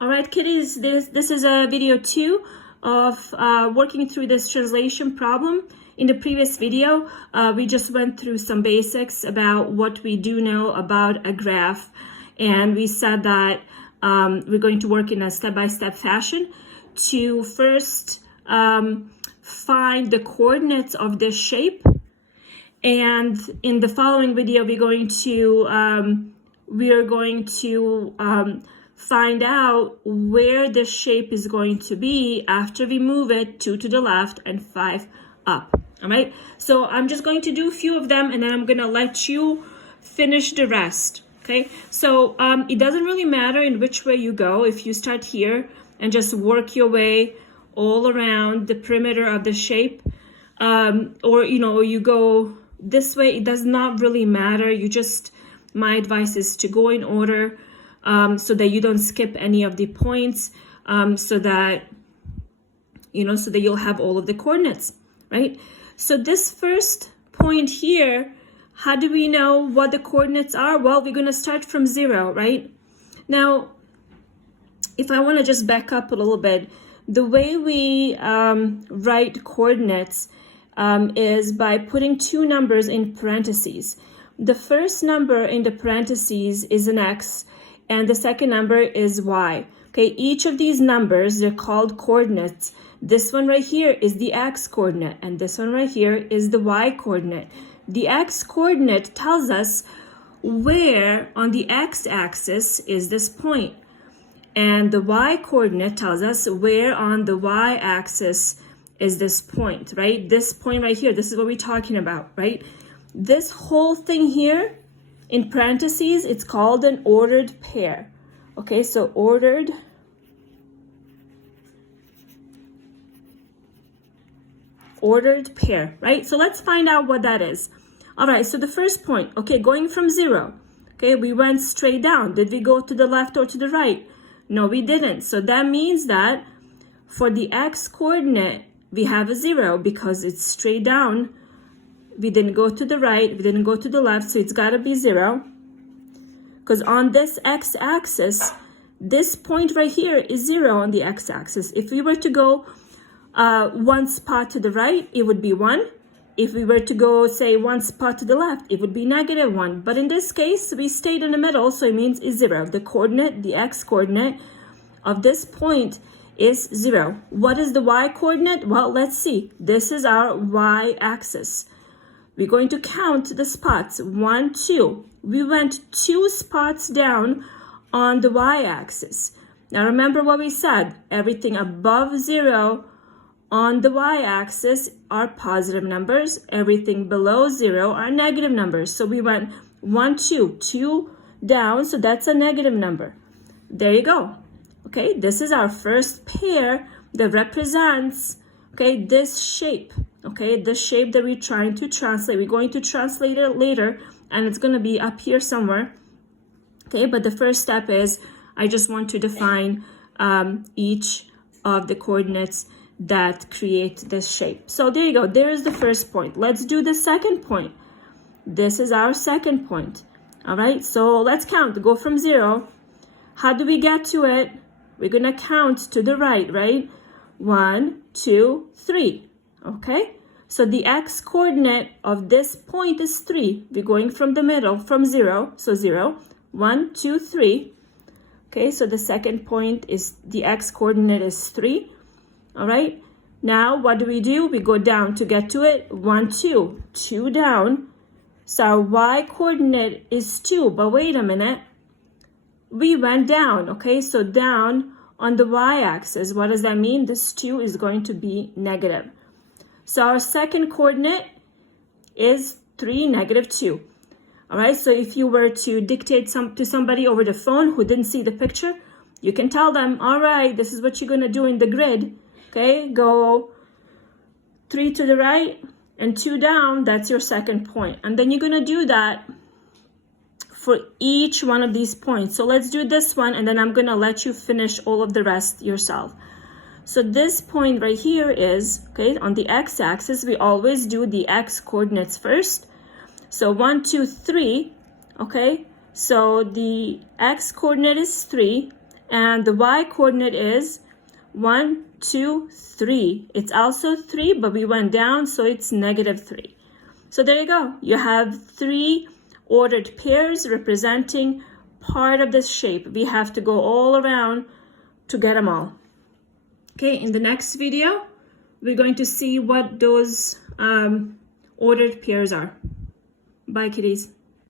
All right, kiddies, this is a video 2 of working through this translation problem. In the previous video, we just went through some basics about what we do know about a graph. And we said that we're going to work in a step-by-step fashion to first find the coordinates of this shape. And in the following video, we are going to find out where the shape is going to be after we move it 2 to the left and 5 up. All right, so I'm just going to do a few of them and then I'm going to let you finish the rest. Okay, so it doesn't really matter in which way you go. If you start here and just work your way all around the perimeter of the shape, or you go this way, it does not really matter. My advice is to go in order so that you don't skip any of the points, so that you'll have all of the coordinates, right? So this first point here, how do we know what the coordinates are? Well, we're going to start from 0, right? Now, if I want to just back up a little bit, the way we write coordinates is by putting 2 numbers in parentheses. The first number in the parentheses is an x, and the second number is y. Okay, each of these numbers, they're called coordinates. This one right here is the x coordinate, and this one right here is the y coordinate. The x coordinate tells us where on the x-axis is this point, and the y coordinate tells us where on the y-axis is this point, right? This point right here, this is what we're talking about, right? This whole thing here in parentheses, it's called an ordered pair. Okay, so ordered pair, right? So let's find out what that is. All right, so the first point, okay, going from 0, okay, we went straight down. Did we go to the left or to the right? No, we didn't. So that means that for the x coordinate, we have a 0 because it's straight down. We didn't go to the right, we didn't go to the left, so it's got to be 0. Because on this x-axis, this point right here is 0 on the x-axis. If we were to go one spot to the right, it would be 1. If we were to go, say, one spot to the left, it would be -1. But in this case, we stayed in the middle, so it means it's 0. The coordinate, the x-coordinate of this point is 0. What is the y-coordinate? Well, let's see. This is our y-axis. We're going to count the spots. 1, 2. We went 2 spots down on the y-axis. Now remember what we said. Everything above 0 on the y-axis are positive numbers. Everything below 0 are negative numbers. So we went 1, 2, 2 down, so that's a negative number. There you go. Okay, this is our first pair that represents, okay, this shape. Okay, the shape that we're trying to translate. We're going to translate it later, and it's going to be up here somewhere. Okay, but the first step is I just want to define each of the coordinates that create this shape. So there you go. There is the first point. Let's do the second point. This is our second point. All right, so let's count. Go from 0. How do we get to it? We're going to count to the right, right? 1, 2, 3. Okay, so the x-coordinate of this point is 3. We're going from the middle, from 0. So 0, 1, 2, 3. Okay, so the second point is the x-coordinate is 3. All right, now what do? We go down to get to it. 1, 2, 2 down. So our y-coordinate is 2, but wait a minute. We went down, okay? So down on the y-axis, what does that mean? This 2 is going to be negative. So our second coordinate is 3, -2. All right, so if you were to dictate to somebody over the phone who didn't see the picture, you can tell them, all right, this is what you're going to do in the grid. Okay, go 3 to the right and 2 down, that's your second point. And then you're going to do that for each one of these points. So let's do this one, and then I'm going to let you finish all of the rest yourself. So this point right here is, okay, on the x-axis, we always do the x coordinates first. So 1, 2, 3, okay? So the x coordinate is 3, And the y coordinate is 1, 2, 3. It's also 3, but we went down, so it's -3. So there you go. You have 3 ordered pairs representing part of this shape. We have to go all around to get them all. Okay, in the next video, we're going to see what those ordered pairs are. Bye, kitties.